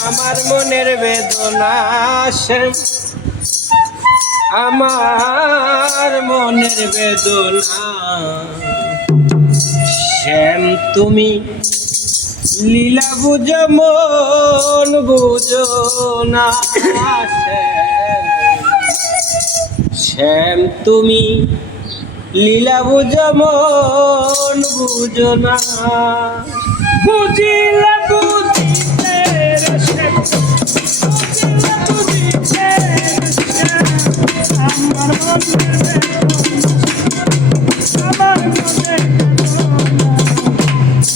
আমার মনের বেদনা শ্যাম, আমার মনের বেদনা শ্যাম তুমি লীলা বুঝো মন বুঝো না শ্যাম তুমি লীলা বুঝো মন বুঝো না বুঝিলে বুঝিতে রে শ্যাম বুঝিলে বুঝিতে আমার মনে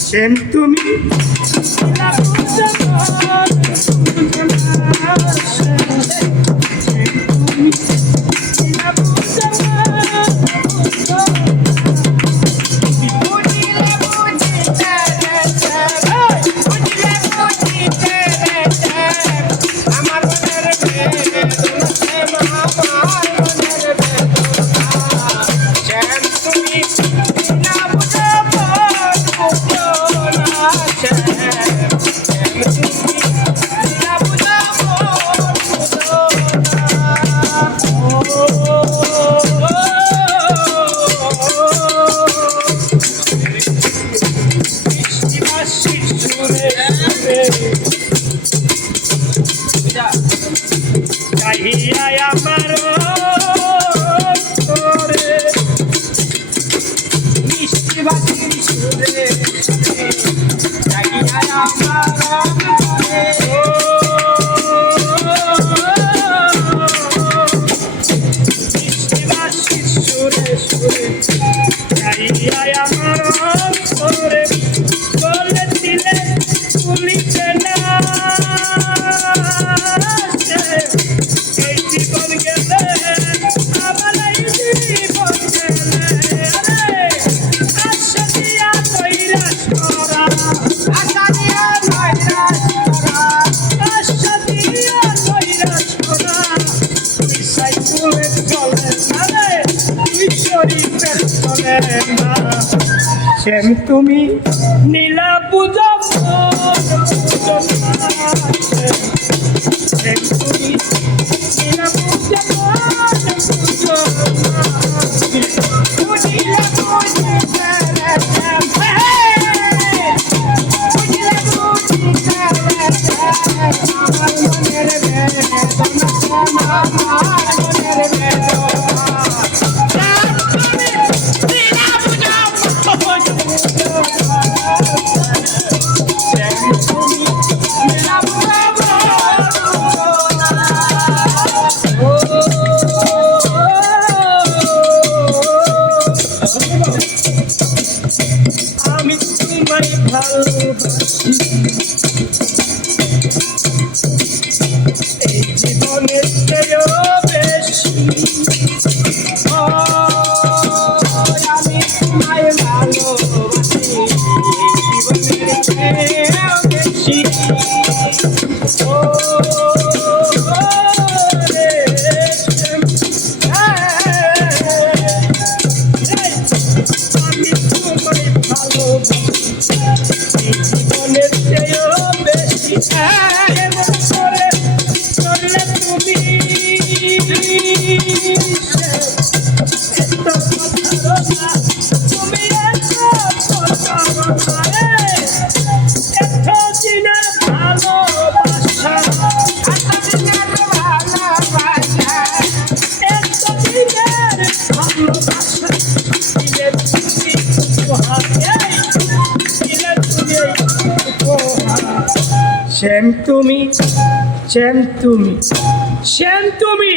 শ্যাম তুমি লীলা বুঝো মন বুঝো না শ্যাম তুমি নীলা বুঝো শ্যাম তুমি নীলা বুঝো আমি তোমায় ভালোবাসি এই জীবনের চেয়েও বেশি আমি তোমায় ভালোবাসি জীবনের চেয়েও বেশি জীবনের চেয়েও বেশি করলে তুমি তুমি এতদিনের ভালোবাসা এতদিনের ভালোবাসা শ্যাম তুমি শ্যাম তুমি শ্যাম তুমি